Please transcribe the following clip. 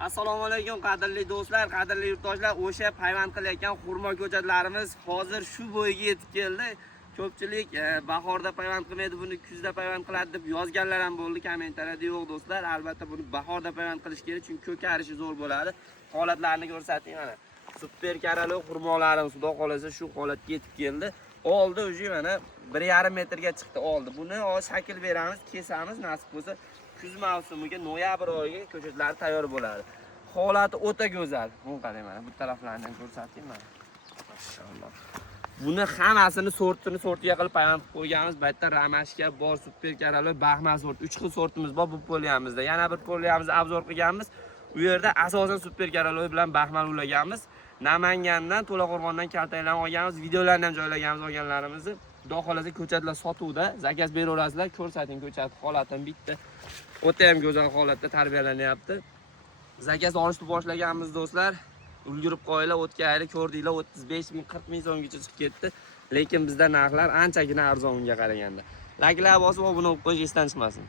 Assalomu alaykum qadrli do'stlar, qadrli yurtdoshlar. O'sha payvand qilayotgan xurmo ko'chatlarimiz hozir shu bo'yiga yetib keldi. Ko'pchilik bahorda payvand qilmaydi, buni kuzda payvand qiladi deb yozganlar ham bo'ldi kommentariyada. Yo'q do'stlar, albatta buni bahorda payvand qilish kerak, chunki ko'karishi zo'r bo'ladi. Holatlarini ko'rsating mana. Super karalo xurmolarimiz xudo xolasa shu holatga yetib keldi. Oldi o'zi mana 1,5 metrga chiqdi oldi. Buni shakl beramiz, kesamiz, nasib bo'lsa kuz mavsumiga noyabr oyiga ko'chatlar tayyor bo'ladi. Holati o'ta go'zal. Buni qarang mana, bu taraflarni ham ko'rsating mana. Maşalloh. Buni hammasini sortiga qilib payvand qilib qo'yganmiz. Bu yerda ramashka bor, super karalo, baxmal sort. 3 xil sortimiz bor bu poliyamizda. Yana bir poliyamizni obzor qilganmiz. U yerda asosan super karalo bilan baxmal ulaganmiz. Namangandan, To'laqo'rg'ondan kaltaklarni olganmiz, videolarni ham joylaganmiz olganlarimizni. Xudo xolasa ko'chatlar sotuvda, zakaz beraverasizlar. Ko'rsating ko'chat holatini bitta. O'ta ham go'zal holatda tarbiyalanyapti. Zakaz olishni boshlaganmiz do'stlar. Ulgurib qo'yinglar, o'tgan ko'rdinglar 35 ming, 40 ming so'mgacha chiqib ketdi. Lekin bizda narxlar anchagina arzon unga qaraganda. Likelar bosib, obuna bo'lib qo'yish esdan chiqmasin.